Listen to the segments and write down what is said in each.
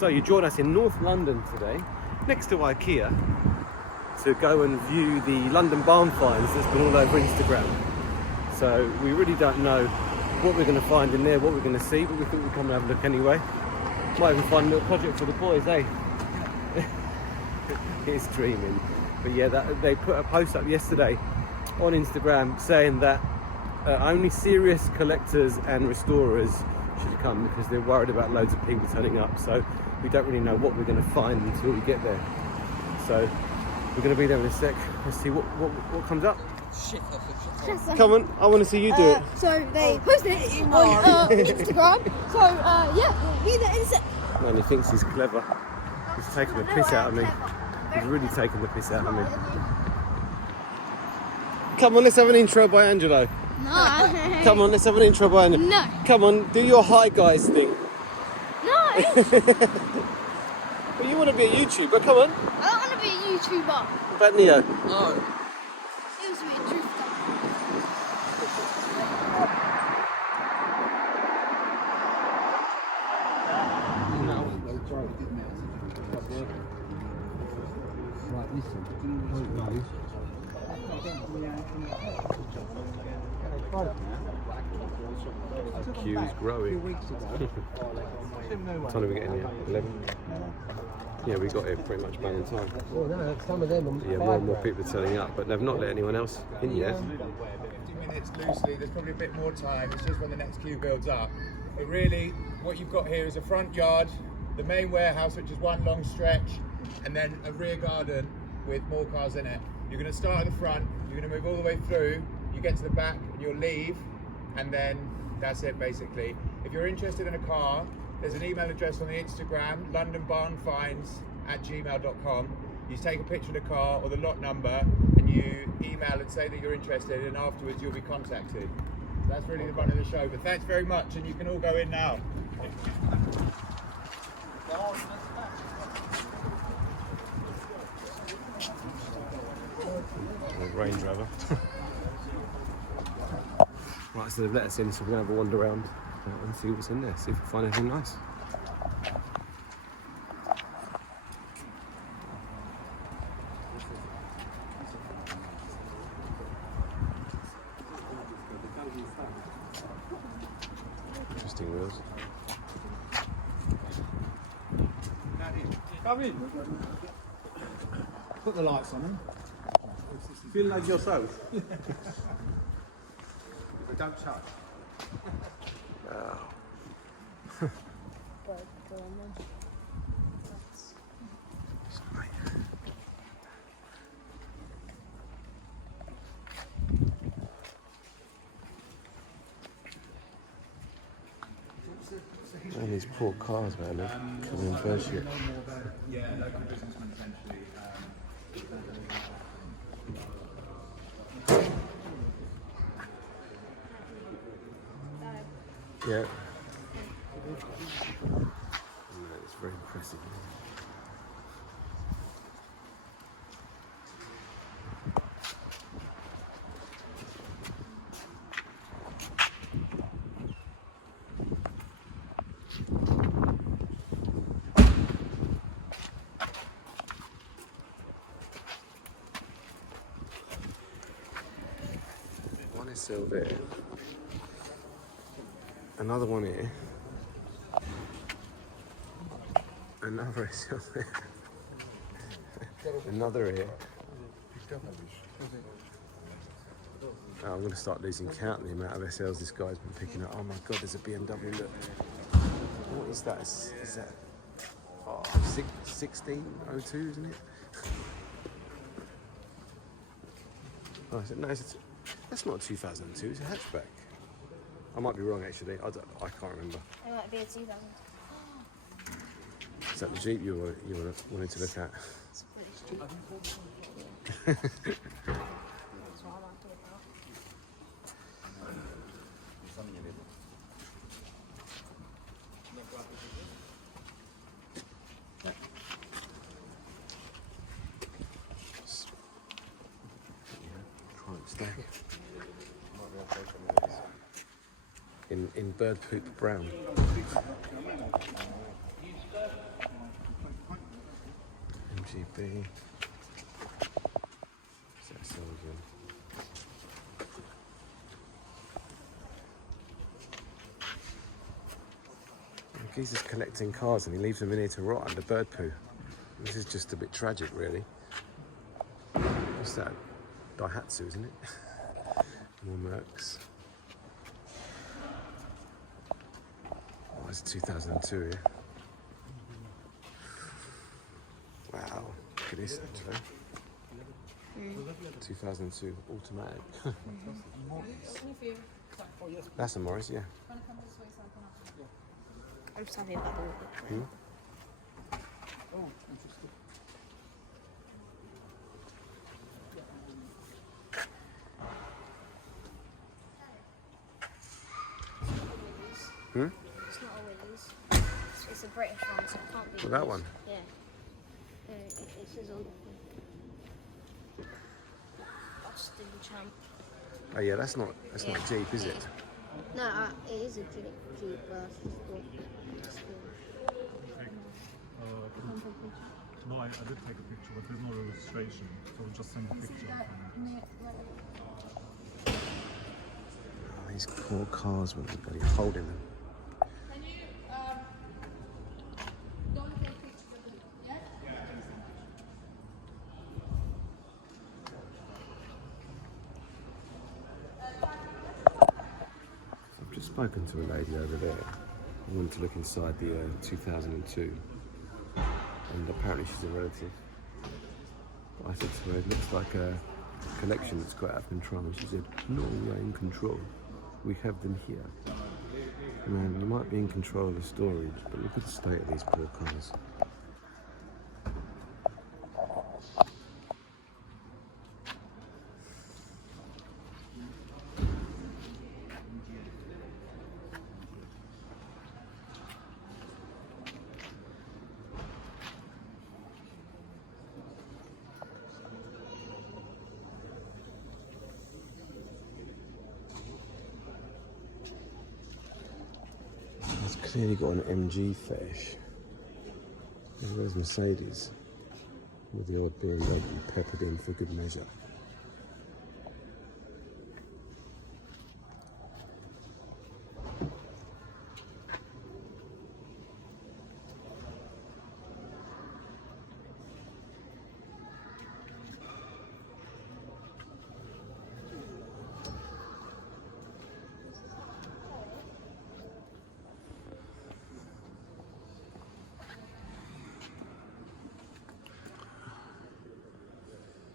So you join us in North London today, next to IKEA, to go and view the London barn finds that's been all over Instagram. So we really don't know what we're going to find in there, what we're going to see, but we thought we'd come and have a look anyway. Might even find a little project for the boys, eh? It's dreaming. But yeah, they put a post up yesterday on Instagram saying that only serious collectors and restorers should come because they're worried about loads of people turning up. So we don't really know what we're going to find until we get there. So we're going to be there in a sec. Let's see what comes up. Come on, I want to see you do it. So they posted it on Instagram. So yeah, we'll be there in a sec. Man, he thinks he's clever. He's taking the piss out of me. He's really taking the piss out of me. Come on, let's have an intro by Angelo. No. Come on, let's have an intro by Angelo. No. Come on, do your hi guys thing. No. But you want to be a YouTuber, come on. I don't want to be a YouTuber. What about Neo? No. He wants to be a drifter. Right, listen. The queue is growing. What time are we getting here? 11? Yeah, we got here pretty much bang in time. Well, no, some of them. Yeah, more and more people are turning up, but they've not let anyone else in yet. 50 minutes loosely, there's probably a bit more time, it's just when the next queue builds up. But really, what you've got here is a front yard, the main warehouse, which is one long stretch, and then a rear garden with more cars in it. You're going to start at the front, you're going to move all the way through, you get to the back, and you'll leave, and then that's it basically. If you're interested in a car, there's an email address on the Instagram, londonbarnfinds@gmail.com. You take a picture of the car or the lot number and you email and say that you're interested, and afterwards you'll be contacted. That's really the run of the show, but thanks very much, and you can all go in now. Range Rover. Right, so they've let us in, so we're going to have a wander around and see what's in there, see if we find anything nice. Interesting wheels. Come in. Put the lights on them. Feel like yourself. But don't touch. Man, these poor cars, man, they're coming in bird shit. Yeah, local businessmen essentially. Yeah. It's very impressive. One is still there. Another one here. Another is still there. Another here. Oh, I'm going to start losing count the amount of SLs this guy's been picking up. Oh my god, there's a BMW, look. What is that? Is that 1602, isn't it? Oh, is it? No, that's not a 2002, it's a hatchback. I might be wrong actually, I can't remember. It might be a 2000. Is that the Jeep you wanted to look at? It's pretty stupid. In bird poop brown. GB. Is that again? He's just collecting cars and he leaves them in here to rot under bird poo. This is just a bit tragic, really. What's that? Daihatsu, isn't it? More Mercs. Oh, it's 2002 here. Wow, look at this actually. 2002 automatic. That's a Morris, yeah. I'm sorry about the Hmm? Hmm? It's not always. It's a British one, so it can't be. Well, that one? Yeah. It says on Austin Champ. Oh yeah, that's not Jeep, is it? No, it is a Jeep, No, I did take a picture, but there's no registration, so we'll just send a picture. Oh, these poor cars with everybody holding them. Can you don't take pictures of them, yeah? I've just spoken to a lady over there. I wanted to look inside the 2002, and apparently she's a relative. But I said to her, it looks like a collection that's got out of control. And she said, no, we are in control. We have them here. Man, you might be in control of the storage, but look at the state of these poor cars. It's clearly got an MG fetish. And there's Mercedes with the odd BMW peppered in for good measure.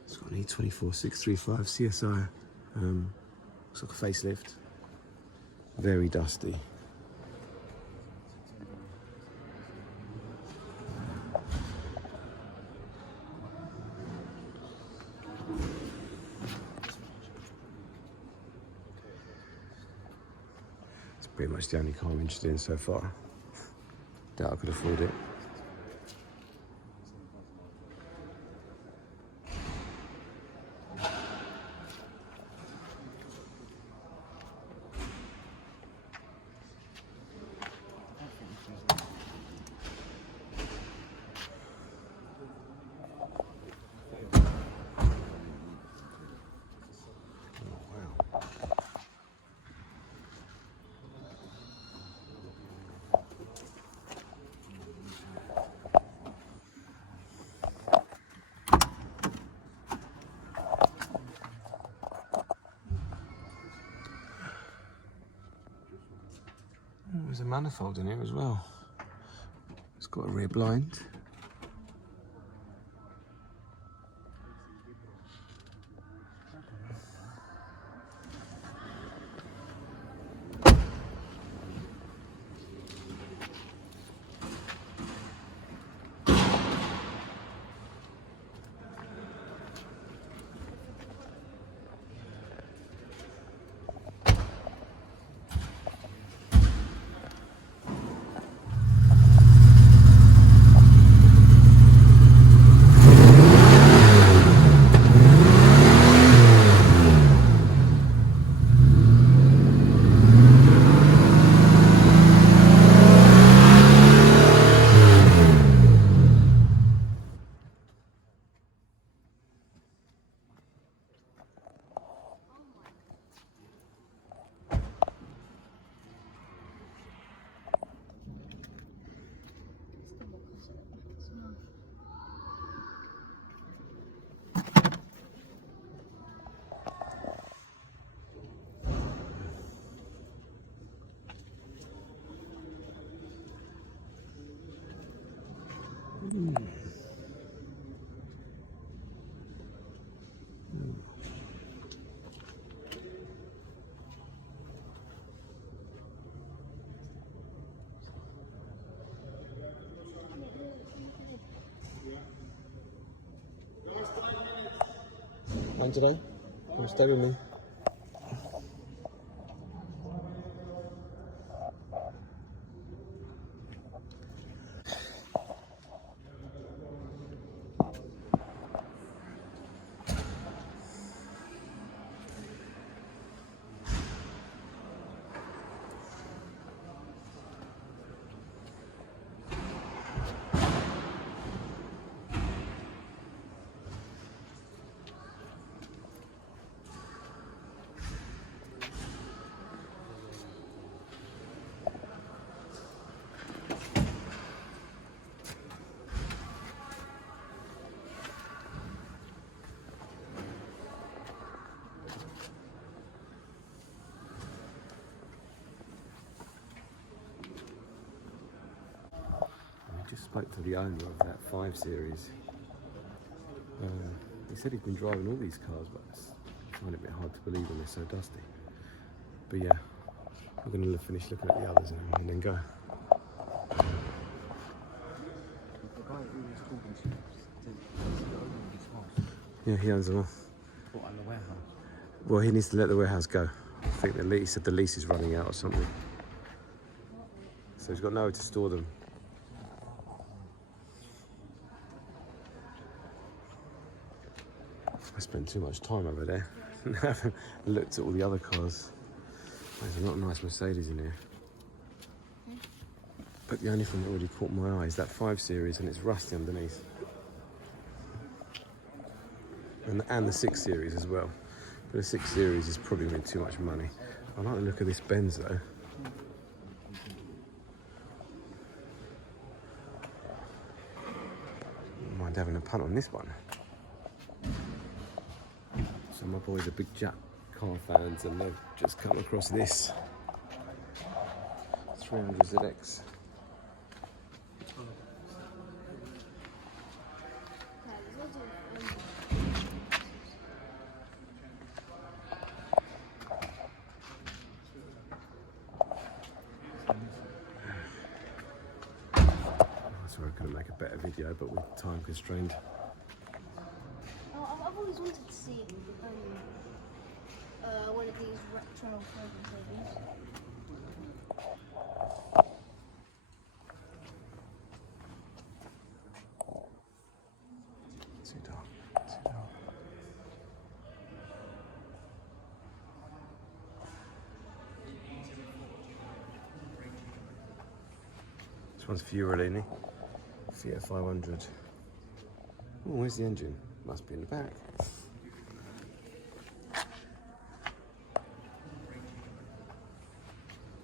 It's got an E24 635 CSI. Looks like a facelift. Very dusty. It's pretty much the only car I'm interested in so far. Doubt I could afford it. There's a manifold in here as well. It's got a rear blind. Angelo, come stay with me. I just spoke to the owner of that 5 Series. He said he's been driving all these cars, but I find it a bit hard to believe when they're so dusty. But yeah, I'm going to finish looking at the others and then go. The guy who was talking to own his house. Yeah, he owns them all. Put on the warehouse. Well, he needs to let the warehouse go. I think he said the lease is running out or something. So he's got nowhere to store them. I spent too much time over there and haven't looked at all the other cars. There's a lot of nice Mercedes in here. But the only thing that really caught my eye is that 5 Series, and it's rusty underneath. And the 6 Series as well. But the 6 Series is probably made too much money. I like the look of this Benz though. Don't mind having a punt on this one. So my boys are big Jack car fans, and they've just come across this 300 ZX. Sorry, I couldn't make a better video, but with time constrained. I've always wanted to see one of these retro photos. Too dark, too dark. This one's for you, Rolini. Fiat 500. Oh, where's the engine? Must be in the back.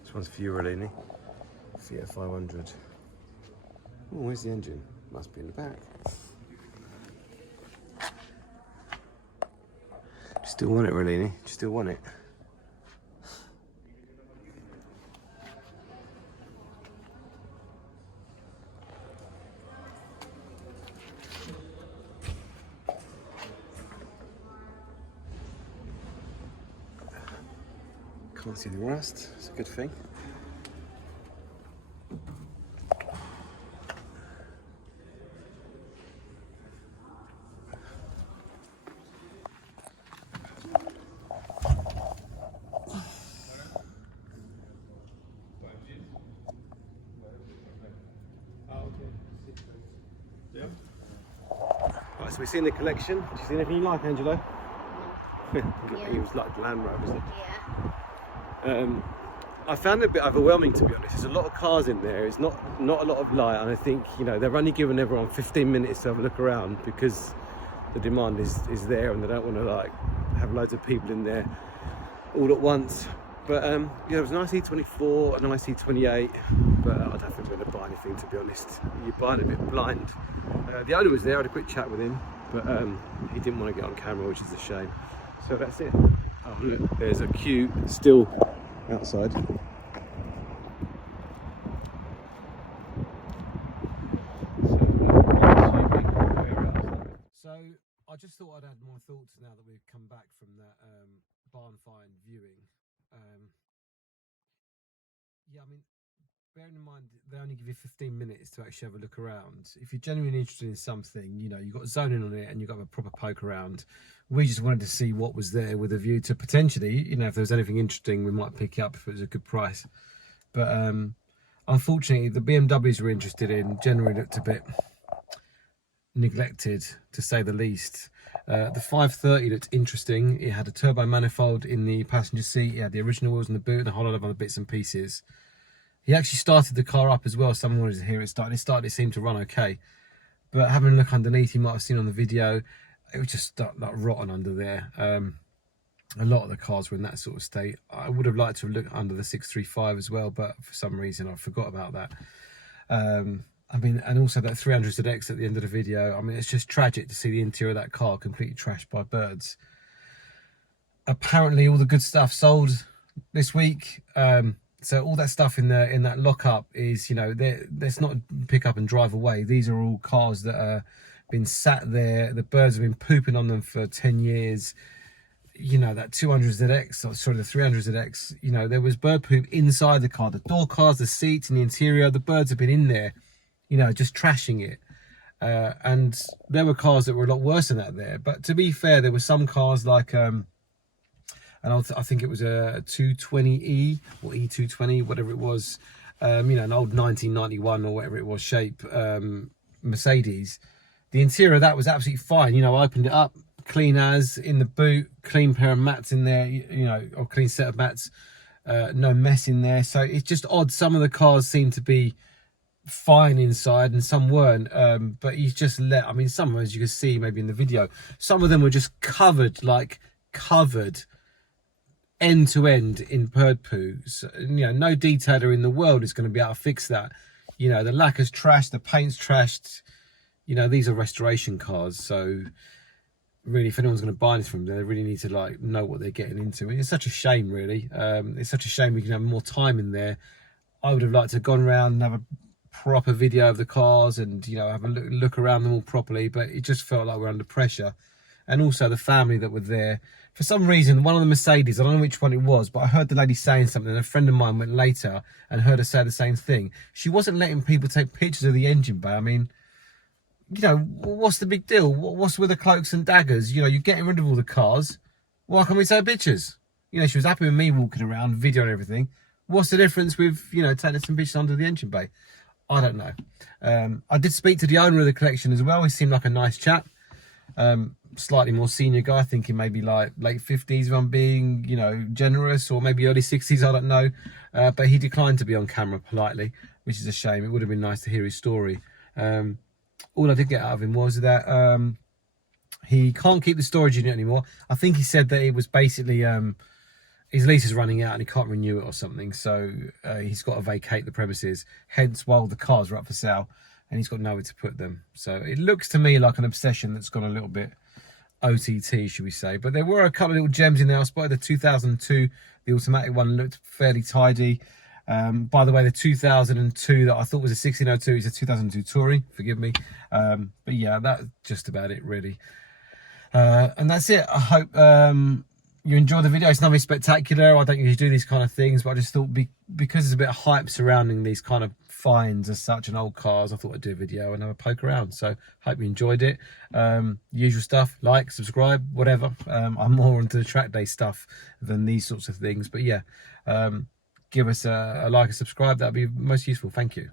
This one's for you, Rolini. Fiat 500. Oh, where's the engine? Must be in the back. Do you still want it, Rolini? Do you still want it? Can't see the rust, it's a good thing. Right, so we've seen the collection. Did you see anything you like, Angelo? He was like Land Rovers. Yeah. I found it a bit overwhelming, to be honest. There's a lot of cars in there. It's not a lot of light, and I think, you know, they're only giving everyone 15 minutes to have a look around because the demand is there, and they don't want to like have loads of people in there all at once. But yeah, it was a nice E24, a nice E28, but I don't think I'm going to buy anything, to be honest. You're buying a bit blind. The owner was there. I had a quick chat with him, but he didn't want to get on camera, which is a shame. So that's it. Oh look, there's a queue still outside. So So I just thought I'd add my thoughts now that we've come back from that barn find viewing. Yeah, I mean, bearing in mind they only give you 15 minutes to actually have a look around. If you're genuinely interested in something, you know, you've got zoning on it and you've got a proper poke around. We just wanted to see what was there with a view to potentially, you know, if there was anything interesting, we might pick it up if it was a good price. But unfortunately, the BMWs we're interested in generally looked a bit neglected, to say the least. The 530 looked interesting. It had a turbo manifold in the passenger seat. It had the original wheels in the boot and a whole lot of other bits and pieces. He actually started the car up as well. Someone wanted to hear it start. It seemed to run okay. But having a look underneath, you might have seen on the video, it was just like rotten under there. A lot of the cars were in that sort of state. I would have liked to have looked under the 635 as well, but for some reason I forgot about that. I mean, and also that 300ZX at the end of the video. I mean, it's just tragic to see the interior of that car completely trashed by birds. Apparently all the good stuff sold this week. So all that stuff in that lockup is, you know, that's not pick up and drive away. These are all cars that are been sat there. The birds have been pooping on them for 10 years. You know, that 200ZX, or sorry, the 300ZX, you know, there was bird poop inside the car. The door cars, the seats and the interior, the birds have been in there, you know, just trashing it. And there were cars that were a lot worse than that there. But to be fair, there were some cars like, and I think it was a 220E or E220, whatever it was, you know, an old 1991 or whatever it was shape Mercedes. The interior of that was absolutely fine. You know, I opened it up, clean as, in the boot, clean pair of mats in there, you know, or clean set of mats, no mess in there. So it's just odd. Some of the cars seem to be fine inside and some weren't, but you just I mean, some of them, as you can see maybe in the video, some of them were just covered end to end in bird poo. So, you know, no detailer in the world is going to be able to fix that. You know, the lacquer's trashed, the paint's trashed. You know, these are restoration cars, so really, if anyone's going to buy this from them, they really need to like know what they're getting into. And it's such a shame, really. It's such a shame we can have more time in there. I would have liked to have gone around and have a proper video of the cars and, you know, have a look around them all properly, but it just felt like we're under pressure. And also the family that were there, for some reason, one of the Mercedes, I don't know which one it was, but I heard the lady saying something, and a friend of mine went later and heard her say the same thing. She wasn't letting people take pictures of the engine bay. I mean, you know, what's the big deal? What's with the cloaks and daggers? You know, you're getting rid of all the cars. Why can't we take pictures? You know, she was happy with me walking around, video and everything. What's the difference with, you know, taking some pictures under the engine bay? I don't know. I did speak to the owner of the collection as well. He seemed like a nice chap. Slightly more senior guy, thinking maybe like late 50s if I'm being, you know, generous, or maybe early 60s, I don't know. But he declined to be on camera politely, which is a shame. It would have been nice to hear his story. All I did get out of him was that he can't keep the storage unit anymore. I think he said that it was basically his lease is running out and he can't renew it or something, so he's got to vacate the premises, hence while the cars are up for sale, and he's got nowhere to put them. So it looks to me like an obsession that's gone a little bit OTT, should we say. But there were a couple of little gems in there. I spotted the 2002, the automatic one looked fairly tidy. By the way, the 2002 that I thought was a 1602 is a 2002 Touring, forgive me. But yeah, that's just about it, really. And that's it. I hope you enjoyed the video. It's nothing spectacular. I don't usually do these kind of things, but I just thought because there's a bit of hype surrounding these kind of finds as such and old cars, I thought I'd do a video and have a poke around. So hope you enjoyed it. Usual stuff, like, subscribe, whatever. I'm more into the track day stuff than these sorts of things, but yeah, give us a like and subscribe. That'd be most useful. Thank you.